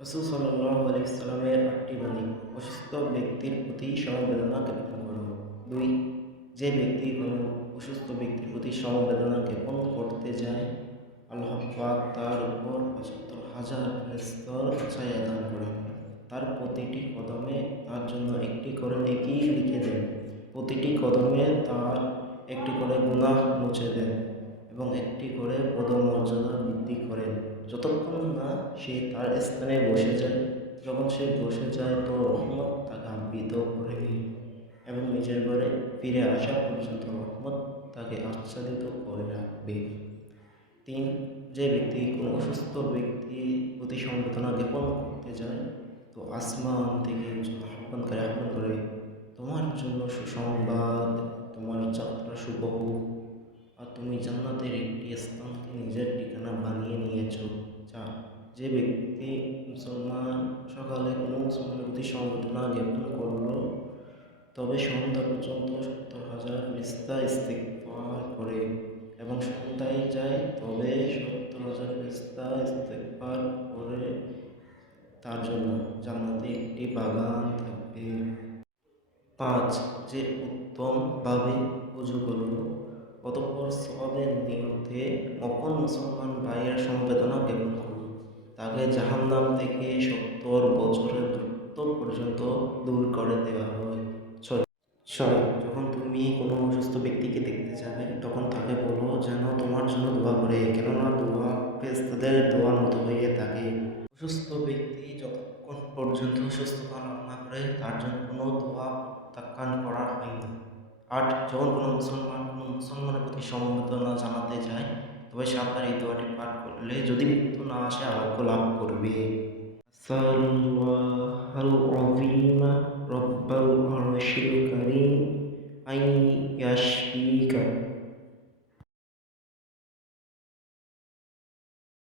রাসূল সাল্লাল্লাহু আলাইহি ওয়াসাল্লামের ৮টি বাণী। অসুস্থ ব্যক্তির প্রতি সমবেদনা জ্ঞাপন করো। ২. যে ব্যক্তি কোনো অসুস্থ ব্যক্তির প্রতি সমবেদনা জ্ঞাপন করতে যায়, আল্লাহ পাক তার উপর ৭৫,০০০ ফেরেশতার ছায়া দান করেন। তার প্রতিটি কদমে তার জন্য একটি করে নেকি লিখে দেন। প্রতিটি কদমে তার একটি করে গুনাহ মুছে দেন এবং একটি করে পদমর্যাদা বৃদ্ধি করেন, যতক্ষণ না সে তার স্থানে বসে যায়। যখন সে বসে যায় তো রহমত তাকে আবৃত করে নেয় এবং নিজের ঘরে ফিরে আসা পর্যন্ত রহমত তাকে আচ্ছাদিত করে রাখবে। ৩. যে ব্যক্তি কোনো অসুস্থ ব্যক্তির প্রতি সমবেদনা জ্ঞাপন করতে যায়, তো আসমান থেকে আহ্বান করে, তোমার জন্য সুসংবাদ, তোমার যাত্রা শুভ হোক, আর তুমি জান্নাতের একটি স্থানকে নিজের ঠিকানা বানিয়ে নিয়েছ। ৪. যে ব্যক্তি মুসলমান সকালে কোনো মুসলমানের প্রতি সমবেদনা জ্ঞাপন করল, তবে সন্ধ্যা পর্যন্ত ৭০,০০০ ফেরেশতা ইস্তেগফার করে এবং সন্ধ্যায় যায়, তবে ৭০,০০০ ফেরেশতা ইস্তেগফার করে তার জন্য জান্নাতে একটি বাগান থাকবে। ৫. যে উত্তমভাবে ওযু করল, অতঃপর সওয়াবের নিয়তে অপর মুসলমান ভাইয়ের সমবেদনা জ্ঞাপন করল, তাকে জাহান্নাম থেকে ৭০ বছরের দূরত্ব পর্যন্ত দূর করে দেওয়া হয়। ৬. যখন তুমি কোনো অসুস্থ ব্যক্তিকে দেখতে যাবে, তখন তাকে বলো যেন তোমার জন্য দোয়া করে, কেননা দোয়া ফেরেশতাদের দোয়ার মতো হয়ে থাকে। অসুস্থ ব্যক্তি যতক্ষণ পর্যন্ত সুস্থতা লাভ না করে, তার জন্য কোনো দোয়া প্রত্যাখ্যান করা হয় না। ৮. যখন কোনো মুসলমানের প্রতি সমবেদনা জানাতে যায়, তবে সাবধানে এই দোয়াটি পাঠ করলে যদি মৃত্যু না আসে আরোগ্য লাভ করবে। আসালুল্লাহাল আযীম রাব্বাল আরশিল